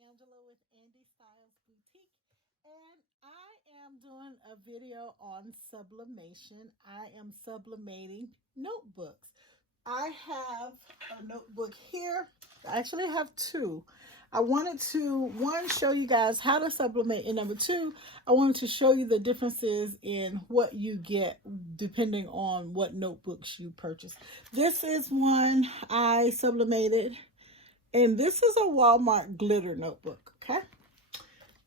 Angela with Andy Styles Boutique, and I am doing a video on sublimation. I am sublimating notebooks. I have a notebook here. I actually have two. I wanted to, one, show you guys how to sublimate, and number two, I wanted to show you the differences in what you get depending on what notebooks you purchase. This is one I sublimated, and this is a Walmart glitter notebook, okay?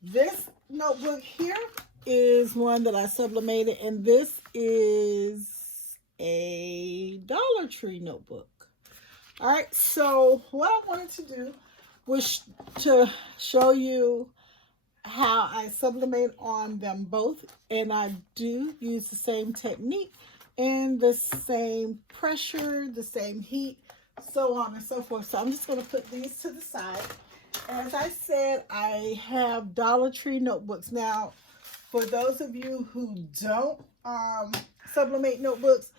This notebook here is one that I sublimated, and this is a Dollar Tree notebook. All right, so what I wanted to do was to show you how I sublimate on them both, and I do use the same technique and the same pressure, the same heat, so on and so forth. So I'm just going to put these to the side. As I said, I have Dollar Tree notebooks. Now, for those of you who don't sublimate notebooks,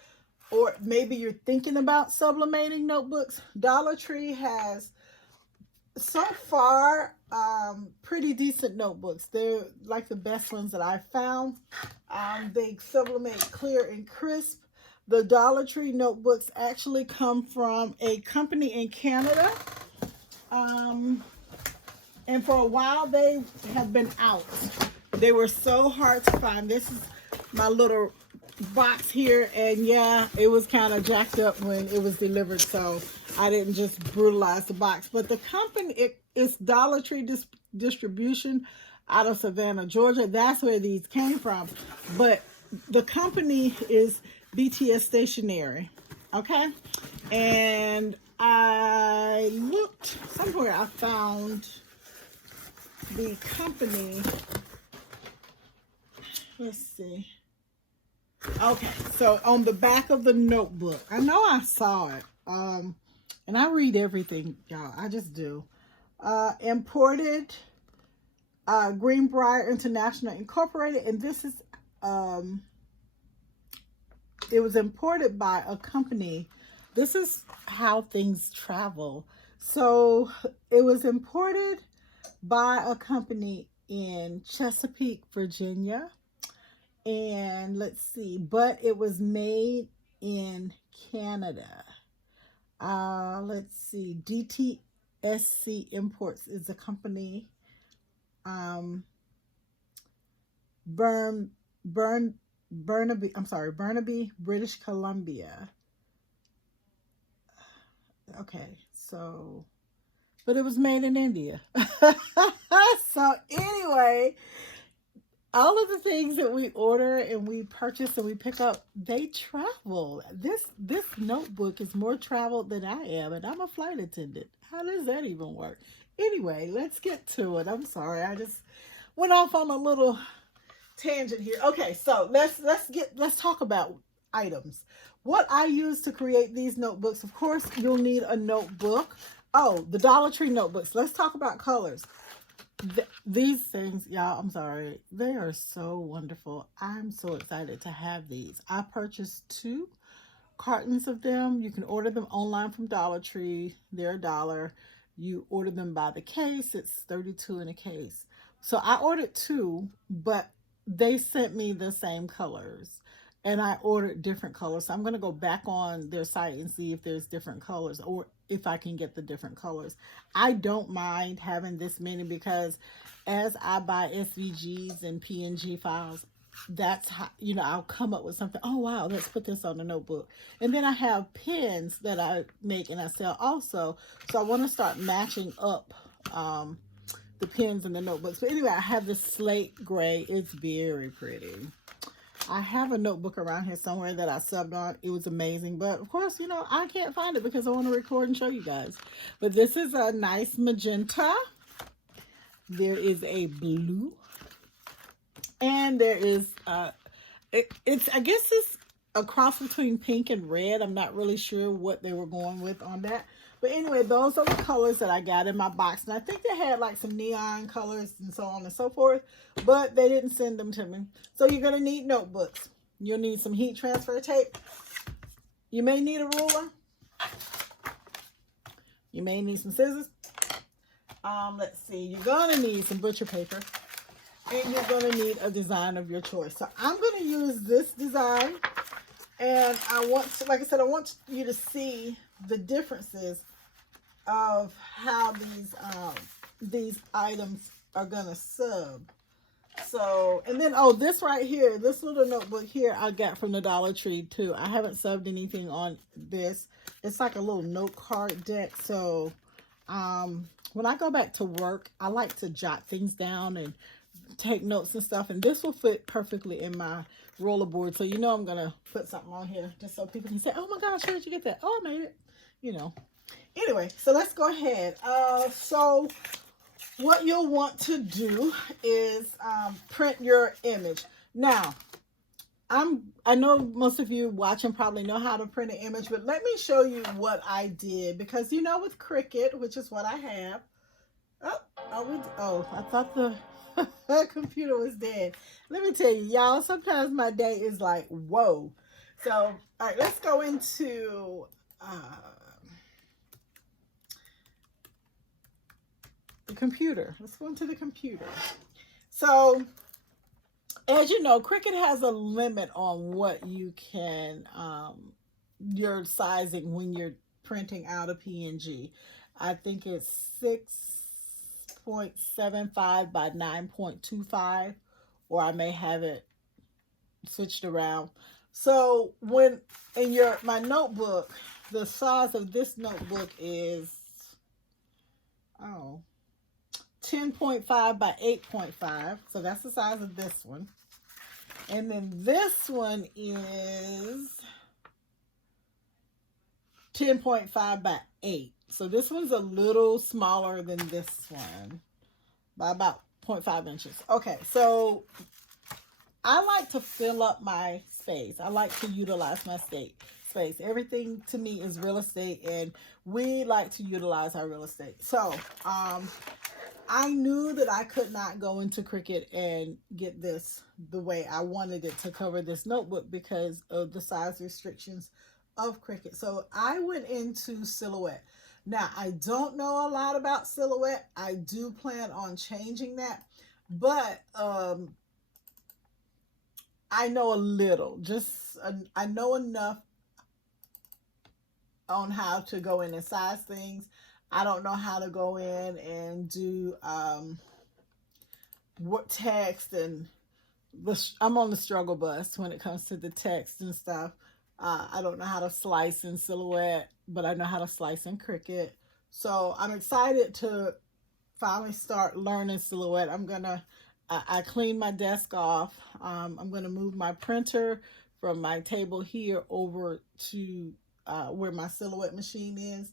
or maybe you're thinking about sublimating notebooks, Dollar Tree has so far pretty decent notebooks. They're like the best ones that I've found. They sublimate clear and crisp. The Dollar Tree notebooks actually come from a company in Canada. And for a while they have been out. They were so hard to find. This is my little box here, and yeah, it was kind of jacked up when it was delivered, so I didn't just brutalize the box. But the company, it's Dollar Tree distribution out of Savannah, Georgia. That's where these came from. But the company is BTS Stationery, okay? And I looked somewhere, I found the company. Let's see. Okay, so on the back of the notebook, I know I saw it. And I read everything, y'all. I just do. Imported, Greenbrier International Incorporated, and this is it was imported by a company. This is how things travel. So it was imported by a company in Chesapeake, Virginia. And let's see, but it was made in Canada. Let's see, DTSC Imports is the company. Burnaby, British Columbia. Okay, so, but it was made in India. So anyway, all of the things that we order and we purchase and we pick up, they travel. This notebook is more traveled than I am, and I'm a flight attendant. How does that even work? Anyway, let's get to it. I'm sorry, I just went off on a little tangent here. Okay, so let's talk about items. What I use to create these notebooks, of course, you'll need a notebook. Oh, the Dollar Tree notebooks. Let's talk about colors. These things, y'all, I'm sorry, they are so wonderful. I'm so excited to have these. I purchased 2 cartons of them. You can order them online from Dollar Tree. They're $1. You order them by the case. It's $32 in a case. So I ordered 2, but they sent me the same colors, and I ordered different colors. So I'm going to go back on their site and see if there's different colors, or if I can get the different colors. I don't mind having this many, because as I buy SVGs and PNG files, that's how, you know, I'll come up with something. Oh wow, let's put this on the notebook. And then I have pens that I make and I sell also. So I want to start matching up the pens and the notebooks. But anyway, I have this slate gray. It's very pretty. I have a notebook around here somewhere that I subbed on. It was amazing. But of course, you know, I can't find it because I want to record and show you guys. But this is a nice magenta. There is a blue. And there is, it's I guess it's a cross between pink and red. I'm not really sure what they were going with on that. But anyway, those are the colors that I got in my box. And I think they had like some neon colors and so on and so forth. But they didn't send them to me. So you're going to need notebooks. You'll need some heat transfer tape. You may need a ruler. You may need some scissors. Let's see, you're gonna need some butcher paper, and you're gonna need a design of your choice. So I'm gonna use this design, and I want to, like I said, I want you to see the differences of how these items are gonna sub. So, and then, oh, this right here, this little notebook here, I got from the Dollar Tree too. I haven't subbed anything on this. It's like a little note card deck. So, when I go back to work, I like to jot things down and take notes and stuff. And this will fit perfectly in my rollerboard. So, you know, I'm going to put something on here just so people can say, oh my gosh, where did you get that? Oh, I made it. You know. Anyway, so let's go ahead. So what you'll want to do is print your image. Now, I know most of you watching probably know how to print an image, but let me show you what I did, because you know, with Cricut, which is what I have. I thought the computer was dead. Let me tell you, y'all, sometimes my day is like, whoa. So, all right, let's go into the computer. Let's go into the computer. So, as you know, Cricut has a limit on what you can, your sizing when you're printing out a PNG. I think it's 6.75 by 9.25, or I may have it switched around. So when in my notebook, the size of this notebook is 10.5 by 8.5. So that's the size of this one. And then this one is 10.5 by 8. So this one's a little smaller than this one by about 0.5 inches. Okay, so I like to fill up my space. I like to utilize my space. Everything to me is real estate, and we like to utilize our real estate. So I knew that I could not go into Cricut and get this the way I wanted it to cover this notebook because of the size restrictions of Cricut. So I went into Silhouette. Now, I don't know a lot about Silhouette. I do plan on changing that, but I know a little. I know enough on how to go in and size things. I don't know how to go in and do what text, and I'm on the struggle bus when it comes to the text and stuff. I don't know how to slice in Silhouette, but I know how to slice in Cricut. So I'm excited to finally start learning Silhouette. I cleaned my desk off. I'm gonna move my printer from my table here over to where my Silhouette machine is,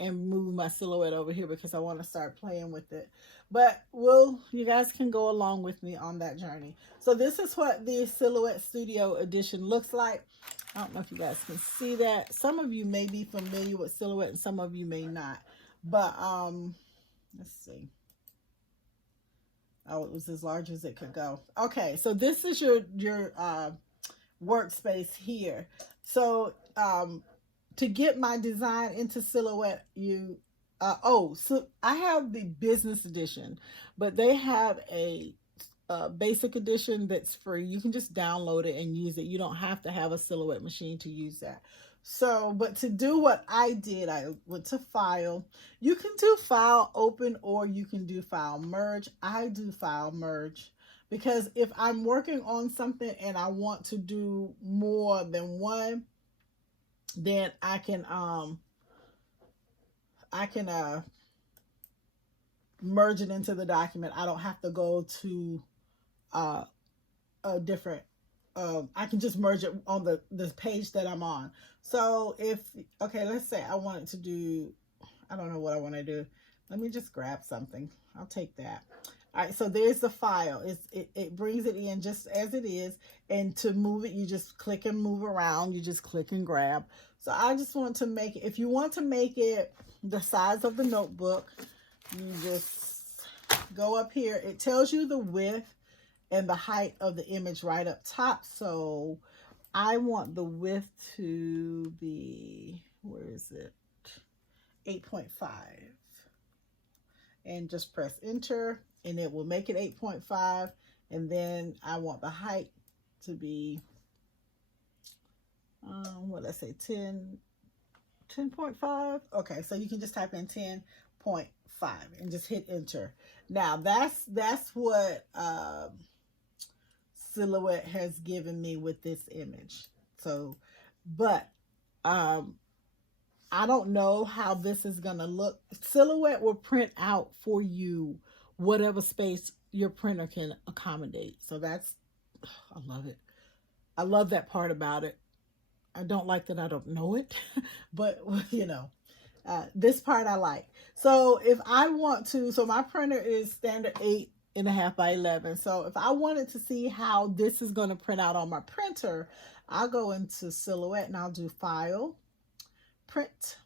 and move my Silhouette over here because I want to start playing with it. But you guys can go along with me on that journey. So this is what the Silhouette Studio Edition looks like. I don't know if you guys can see that. Some of you may be familiar with Silhouette and some of you may not. But let's see. Oh, it was as large as it could go. Okay, so this is your workspace here. So to get my design into Silhouette, so I have the business edition, but they have a basic edition that's free. You can just download it and use it. You don't have to have a Silhouette machine to use that. So, but to do what I did, I went to File. You can do File Open, or you can do File Merge. I do File Merge because if I'm working on something and I want to do more than one, then I can merge it into the document. I don't have to go to a different. I can just merge it on the page that I'm on. So let's say I wanted to do, I don't know what I want to do. Let me just grab something. I'll take that. All right, so there's the file. It brings it in just as it is. And to move it, you just click and move around. You just click and grab. So I just want to make it, if you want to make it the size of the notebook, you just go up here. It tells you the width and the height of the image right up top. So I want the width to be, where is it? 8.5. and just press enter, and it will make it 8.5. And then I want the height to be, what did I say, 10.5. Okay, so you can just type in 10.5 and just hit enter. Now that's what Silhouette has given me with this image. So, but I don't know how this is gonna look. Silhouette will print out for you whatever space your printer can accommodate. So that's, I love it. I love that part about it. I don't like that I don't know it, but you know, this part I like. So if I want to, so my printer is standard 8.5 by 11. So if I wanted to see how this is going to print out on my printer, I'll go into Silhouette and I'll do File, Print,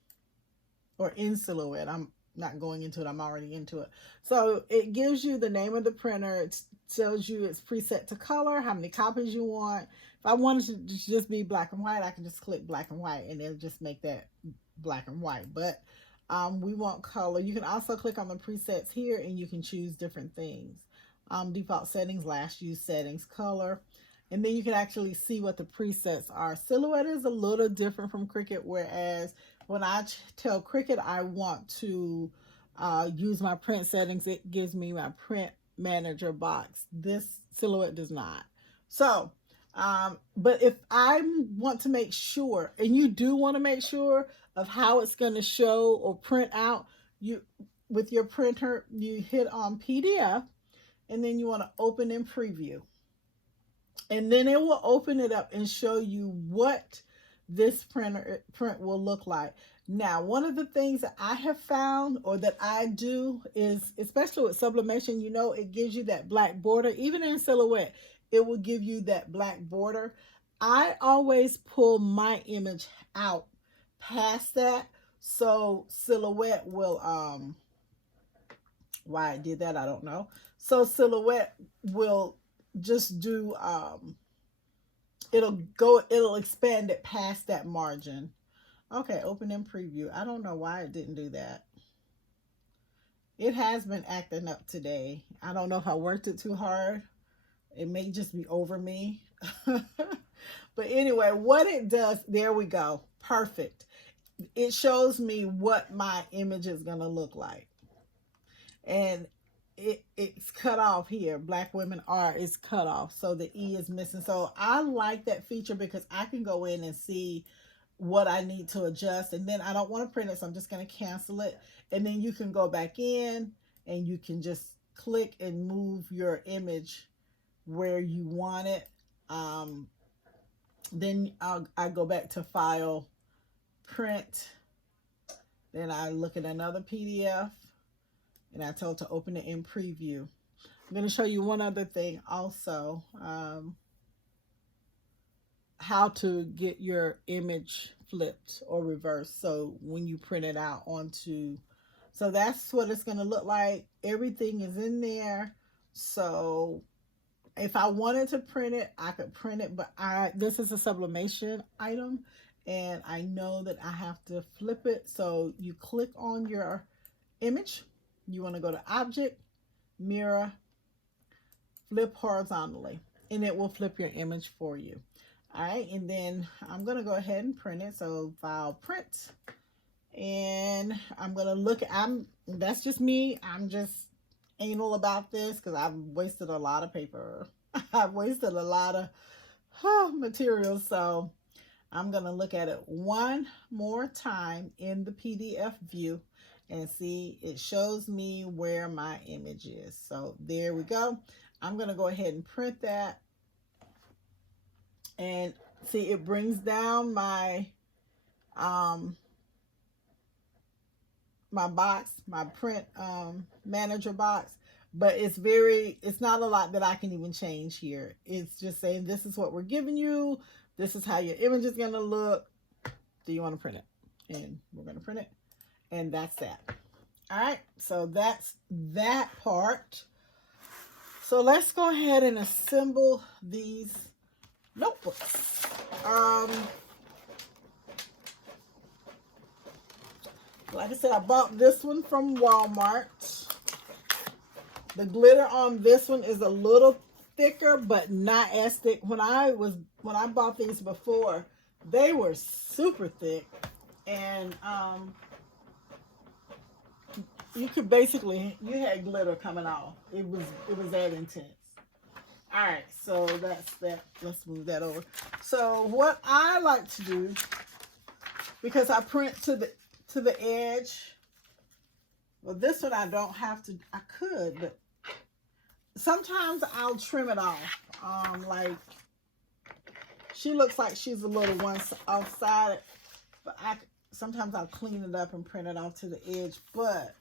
or in Silhouette. I'm not going into it. I'm already into it. So it gives you the name of the printer. It tells you it's preset to color, how many copies you want. If I wanted to just be black and white, I can just click black and white and it'll just make that black and white. But we want color. You can also click on the presets here and you can choose different things. Default settings, last use settings, color. And then you can actually see what the presets are. Silhouette is a little different from Cricut, whereas when I tell Cricut I want to use my print settings, it gives me my print manager box. This Silhouette does not. So, but if I want to make sure, and you do want to make sure of how it's going to show or print out, you with your printer, you hit on PDF, and then you want to open in preview. And then it will open it up and show you what this print will look like. Now, one of the things that I have found, or that I do, is, especially with sublimation, you know, it gives you that black border. Even in Silhouette, it will give you that black border. I always pull my image out past that, so Silhouette will, why I did that, I don't know. So Silhouette will just do, it'll expand it past that margin. Okay, open in preview. I don't know why it didn't do that. It has been acting up today. I don't know if I worked it too hard. It may just be over me. But anyway, what it does, there we go. Perfect. It shows me what my image is going to look like. And it's cut off here. Black Women Art is cut off. So the E is missing. So I like that feature because I can go in and see what I need to adjust. And then I don't want to print it, so I'm just going to cancel it. And then you can go back in and you can just click and move your image where you want it. Then I go back to File, Print. Then I look at another PDF. And I told to open it in preview. I'm going to show you one other thing also. How to get your image flipped or reversed. So when you print it out onto, so that's what it's going to look like. Everything is in there. So if I wanted to print it, I could print it, but this is a sublimation item and I know that I have to flip it. So you click on your image. You want to go to Object, Mirror, Flip Horizontally, and it will flip your image for you. All right, and then I'm going to go ahead and print it. So File, Print, and I'm going to look at, that's just me. I'm just anal about this because I've wasted a lot of paper. I've wasted a lot of material. So I'm going to look at it one more time in the PDF view. And see, it shows me where my image is. So there we go. I'm going to go ahead and print that. And see, it brings down my my box, my print manager box. But it's not a lot that I can even change here. It's just saying, this is what we're giving you. This is how your image is going to look. Do you want to print it? And we're going to print it. And that's that. All right, so that's that part. So let's go ahead and assemble these notebooks. Like I said, I bought this one from Walmart. The glitter on this one is a little thicker, but not as thick. When I bought these before, they were super thick, and you could basically, you had glitter coming off. It was that intense. All right, so that's that. Let's move that over. So what I like to do, because I print to the edge. Well, this one I don't have to. I could, but sometimes I'll trim it off. Like she looks like she's a little one offside, but sometimes I'll clean it up and print it off to the edge. But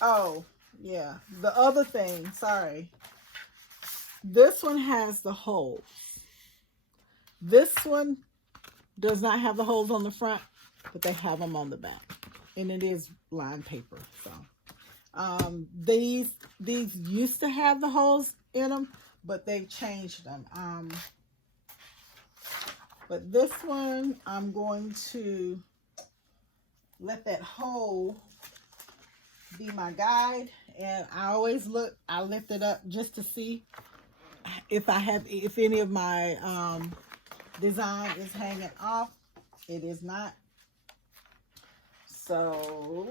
oh yeah, the other thing. Sorry, this one has the holes. This one does not have the holes on the front, but they have them on the back, and it is lined paper. So these used to have the holes in them, but they've changed them. But this one, I'm going to let that hole be my guide, and I always I lift it up just to see if any of my design is hanging off. It is not. So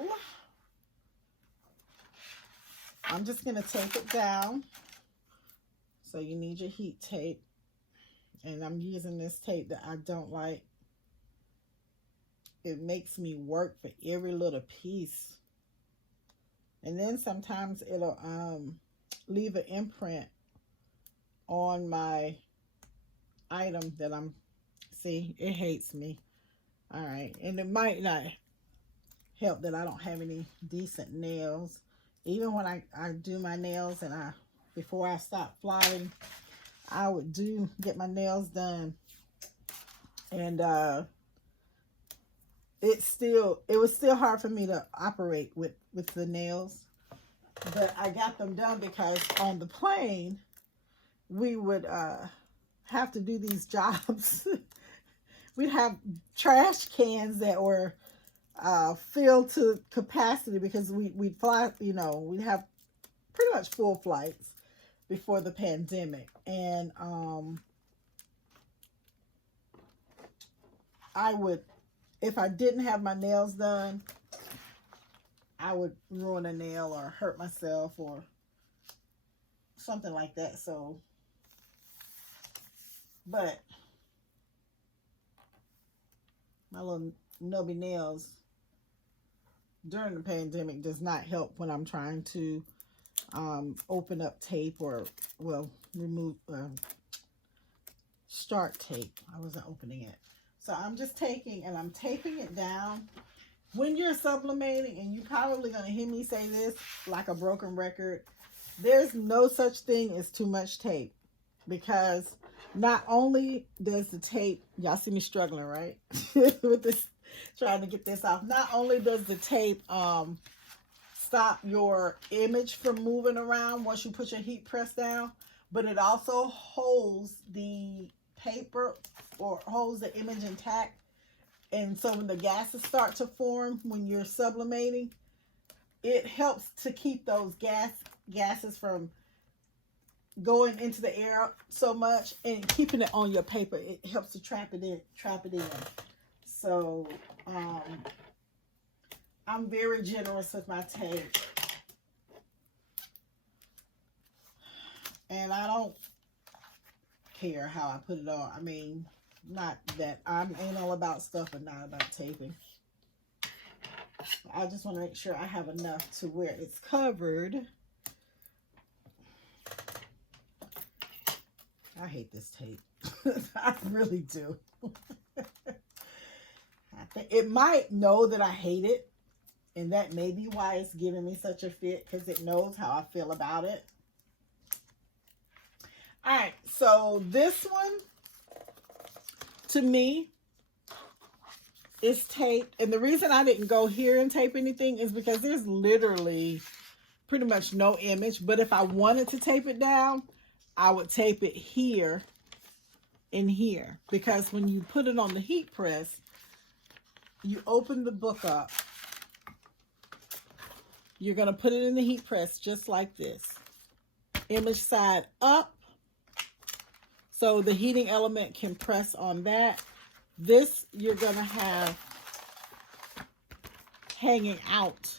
I'm just going to tape it down. So you need your heat tape. And I'm using this tape that I don't like. It makes me work for every little piece. And then sometimes it'll leave an imprint on my item that see, it hates me. All right. And it might not help that I don't have any decent nails. Even when I do my nails, and before I stop flying, I would get my nails done, and it was still hard for me to operate with the nails, but I got them done because on the plane we would have to do these jobs. We'd have trash cans that were filled to capacity because we'd fly, we'd have pretty much full flights before the pandemic. And I would, if I didn't have my nails done, I would ruin a nail or hurt myself or something like that. So, but my little nubby nails during the pandemic does not help when I'm trying to open up tape or, well, remove, start tape. I wasn't opening it. So I'm just taking and I'm taping it down. When you're sublimating, and you're probably going to hear me say this like a broken record, there's no such thing as too much tape, because not only does the tape, y'all see me struggling, right? With this, trying to get this off. Not only does the tape stop your image from moving around once you put your heat press down, but it also holds the paper or holds the image intact. And so when the gases start to form when you're sublimating, it helps to keep those gases from going into the air so much, and keeping it on your paper. It helps to trap it in. So I'm very generous with my tape, and I don't care how I put it on. I mean, not that I'm anal about stuff, but not about taping. I just want to make sure I have enough to where it's covered. I hate this tape. I really do. I think it might know that I hate it, and that may be why it's giving me such a fit, because it knows how I feel about it. All right, so this one, to me, is taped. And the reason I didn't go here and tape anything is because there's literally pretty much no image. But if I wanted to tape it down, I would tape it here and here. Because when you put it on the heat press, you open the book up, You're going to put it in the heat press just like this. Image side up, so the heating element can press on that. This you're going to have hanging out.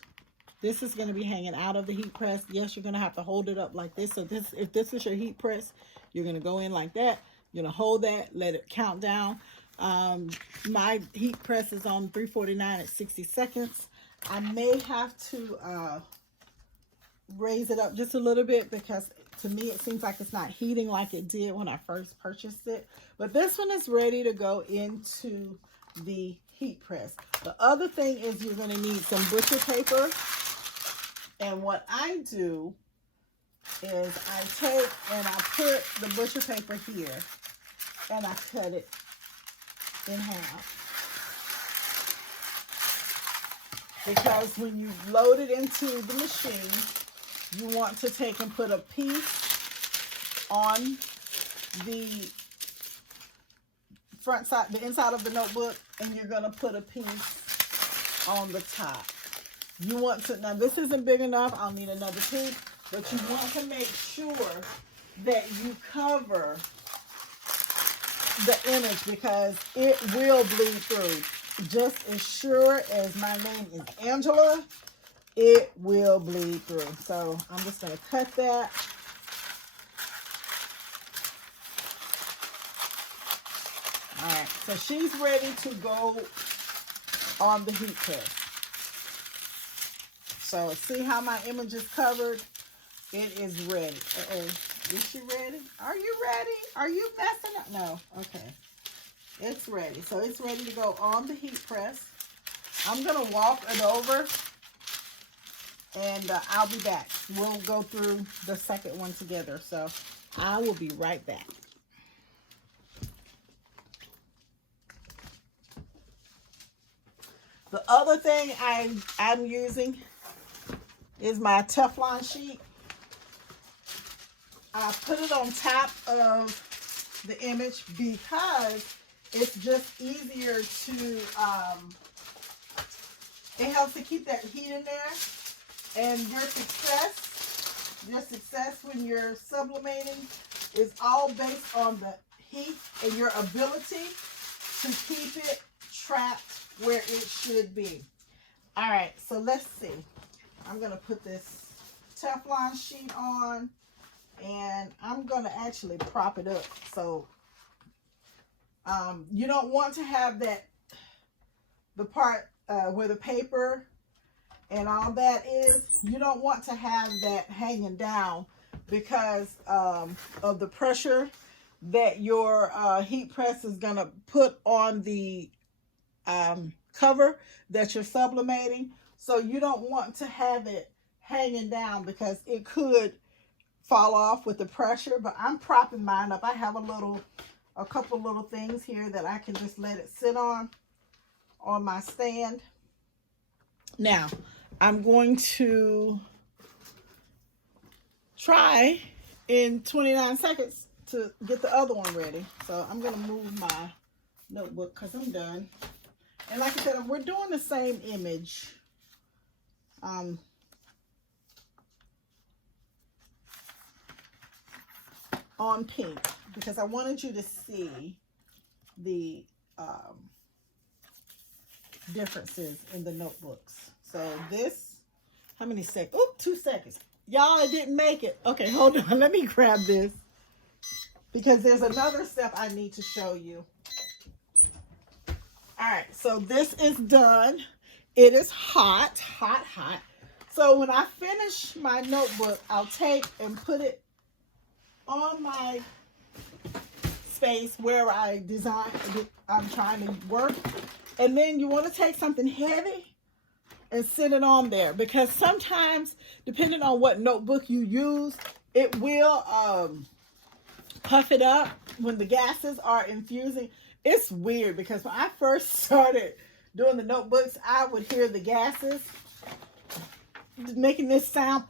This is going to be hanging out of the heat press. Yes, you're going to have to hold it up like this. So this, if this is your heat press, you're going to go in like that. You're going to hold that, let it count down. My heat press is on 349 at 60 seconds. I may have to raise it up just a little bit because to me it seems like it's not heating like it did when I first purchased it. But this one is ready to go into the heat press. The other thing is you're going to need some butcher paper. And what I do is I take and I put the butcher paper here and I cut it in half. Because when you load it into the machine, you want to take and put a piece on the front side, the inside of the notebook, and you're going to put a piece on the top. You want to, now this isn't big enough, I'll need another piece, but you want to make sure that you cover the image because it will bleed through. Just as sure as my name is Angela, it will bleed through. So I'm just going to cut that. All right, so she's ready to go on the heat press. So see how my image is covered? It is ready. Uh-oh. Is she ready? Are you ready? Are you messing up? No. Okay. It's ready. So it's ready to go on the heat press. I'm going to walk it over and I'll be back. We'll go through the second one together. So I will be right back. The other thing I'm using is my Teflon sheet. I put it on top of the image because it's just easier to, it helps to keep that heat in there. And your success when you're sublimating is all based on the heat and your ability to keep it trapped where it should be. All right, so let's see. I'm going to put this Teflon sheet on and I'm going to actually prop it up. So you don't want to have that, the part where the paper and all that is, you don't want to have that hanging down because of the pressure that your heat press is going to put on the cover that you're sublimating. So you don't want to have it hanging down because it could fall off with the pressure. But I'm propping mine up. I have a couple little things here that I can just let it sit on my stand. Now I'm going to try in 29 seconds to get the other one ready. So I'm going to move my notebook because I'm done. And like I said, we're doing the same image. On pink because I wanted you to see the differences in the notebooks. So this, how many seconds? Oh, 2 seconds. Y'all, I didn't make it. Okay, hold on. Let me grab this because there's another step I need to show you. All right, so this is done. It is hot, hot, hot. So when I finish my notebook, I'll take and put it on my space where I design, I'm trying to work. And then you want to take something heavy and sit it on there because sometimes, depending on what notebook you use, it will puff it up when the gases are infusing. It's weird because when I first started doing the notebooks, I would hear the gases making this sound.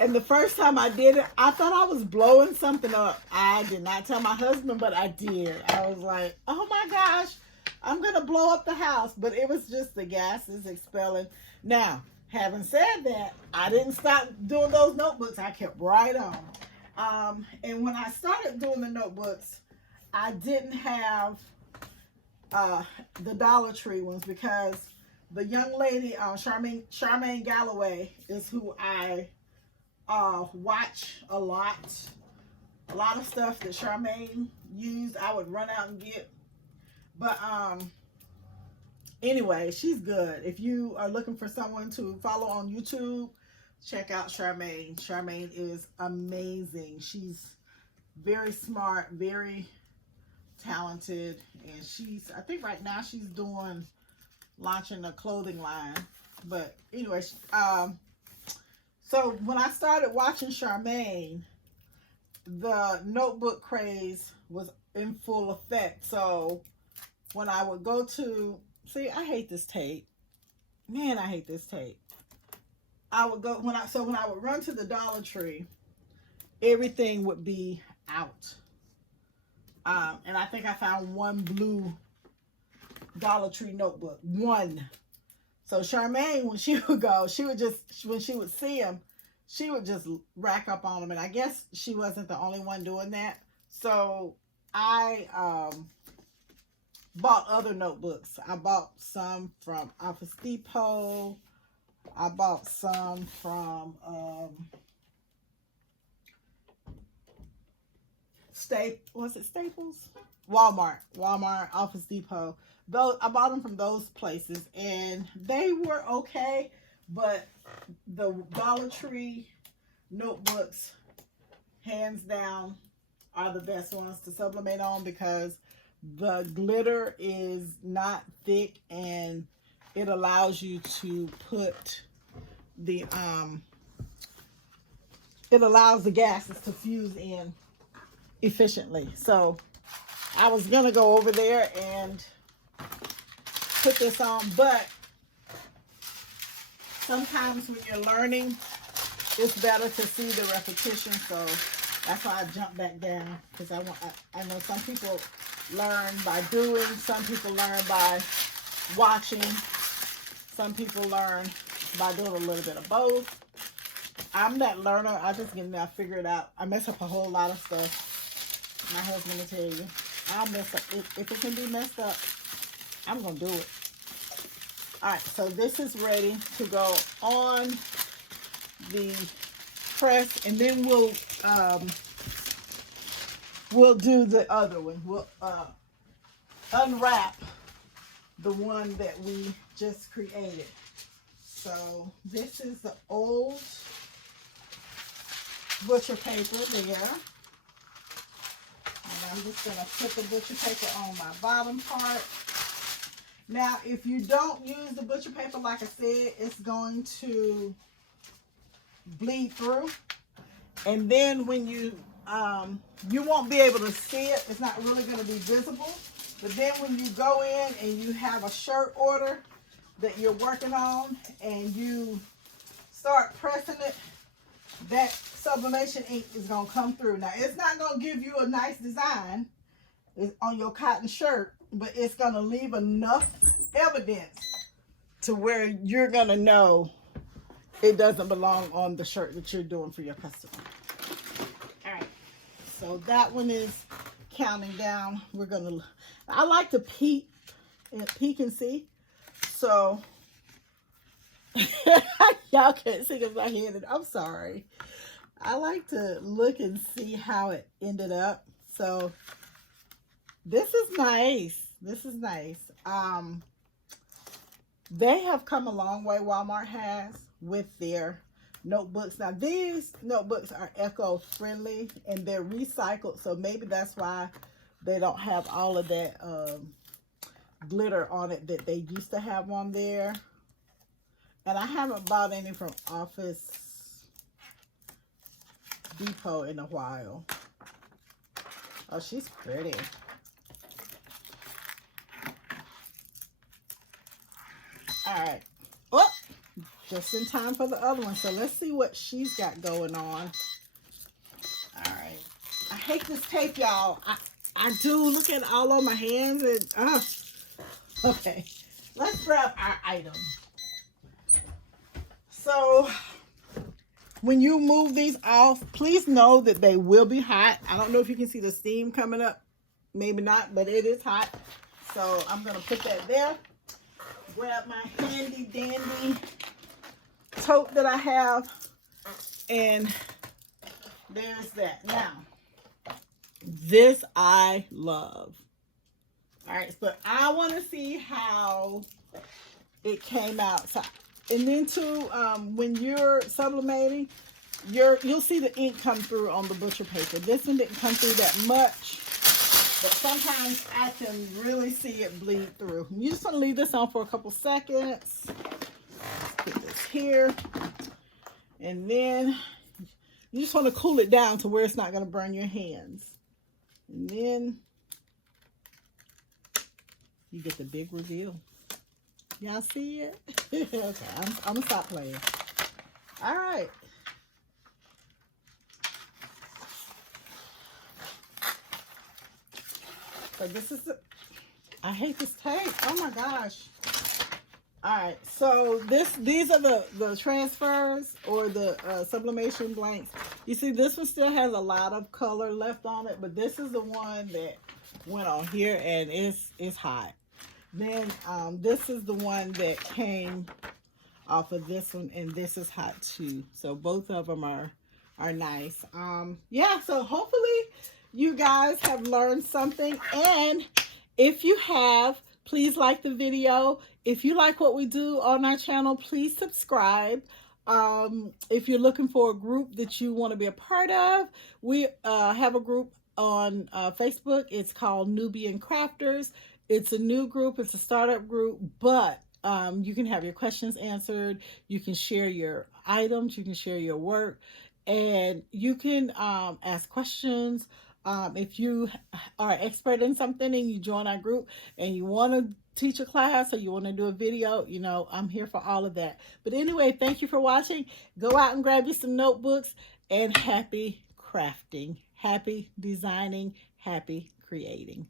And the first time I did it, I thought I was blowing something up. I did not tell my husband, but I did. I was like, oh my gosh, I'm going to blow up the house. But it was just the gases expelling. Now, having said that, I didn't stop doing those notebooks. I kept right on. And when I started doing the notebooks, I didn't have the Dollar Tree ones because the young lady, Charmaine Galloway, is who I watch a lot. A lot of stuff that Charmaine used, I would run out and get. But anyway, she's good. If you are looking for someone to follow on YouTube, check out Charmaine. Charmaine is amazing. She's very smart, very talented, and I think right now she's launching a clothing line. But anyway, so when I started watching Charmaine, the notebook craze was in full effect. So when I would go to, see, I hate this tape. Man, I hate this tape. I would go, when I would run to the Dollar Tree, everything would be out. And I think I found one blue Dollar Tree notebook. One. So Charmaine, when she would go, when she would see them, she would just rack up on them. And I guess she wasn't the only one doing that. So I bought other notebooks. I bought some from Office Depot. I bought some from Staples? Walmart, Office Depot. I bought them from those places, and they were okay, but the Dollar Tree notebooks, hands down, are the best ones to sublimate on because the glitter is not thick, and it allows you to put it allows the gases to fuse in efficiently. So I was gonna go over there and put this on, but sometimes when you're learning, it's better to see the repetition. So that's why I jumped back down, because I know some people learn by doing, some people learn by watching, some people learn by doing a little bit of both. I'm that learner. I just get in there, I figure it out. I mess up a whole lot of stuff. My husband will tell you, I'll mess up. If it can be messed up, I'm going to do it. All right, so this is ready to go on the press, and then we'll do the other one. We'll unwrap the one that we just created. So this is the old butcher paper there. And I'm just going to put the butcher paper on my bottom part. Now, if you don't use the butcher paper, like I said, it's going to bleed through. And then when you won't be able to see it. It's not really going to be visible. But then when you go in and you have a shirt order that you're working on and you start pressing it, that sublimation ink is going to come through. Now, it's not going to give you a nice design on your cotton shirt, but it's going to leave enough evidence to where you're going to know it doesn't belong on the shirt that you're doing for your customer. All right, so that one is counting down. We're going to, I like to peek and see. So y'all can't see because my head, I'm sorry. I like to look and see how it ended up. So this is nice. This is nice. They have come a long way, Walmart has, with their notebooks. Now these notebooks are eco-friendly and they're recycled, so maybe that's why they don't have all of that glitter on it that they used to have on there. And I haven't bought any from Office Depot in a while. Oh, she's pretty. All right. Oh, just in time for the other one. So let's see what she's got going on. All right. I hate this tape, y'all. I do. Look at it all on my hands. And okay. Let's grab our item. So when you move these off, please know that they will be hot. I don't know if you can see the steam coming up. Maybe not, but it is hot. So I'm going to put that there. Grab my handy dandy tote that I have. And there's that. Now, this I love. All right, but I want to see how it came out. So, and then too, when you're sublimating, you'll see the ink come through on the butcher paper. This one didn't come through that much, but sometimes I can really see it bleed through. You just want to leave this on for a couple seconds. Put this here, and then you just want to cool it down to where it's not going to burn your hands. And then you get the big reveal. Y'all see it? Okay, I'm gonna stop playing. All right. So this is the, I hate this tape. Oh my gosh. All right, so these are the transfers or the sublimation blanks. You see, this one still has a lot of color left on it, but this is the one that went on here, and it's hot. Then this is the one that came off of this one, and this is hot too. So both of them are nice. Yeah, so hopefully you guys have learned something, and if you have, please like the video. If you like what we do on our channel, please subscribe. If you're looking for a group that you want to be a part of, we have a group on Facebook. It's called Nubian Crafters. It's a new group. It's a startup group, but you can have your questions answered. You can share your items. You can share your work, and you can ask questions. If you are an expert in something and you join our group and you want to teach a class or you want to do a video, you know, I'm here for all of that. But anyway, thank you for watching. Go out and grab you some notebooks, and happy crafting, happy designing, happy creating.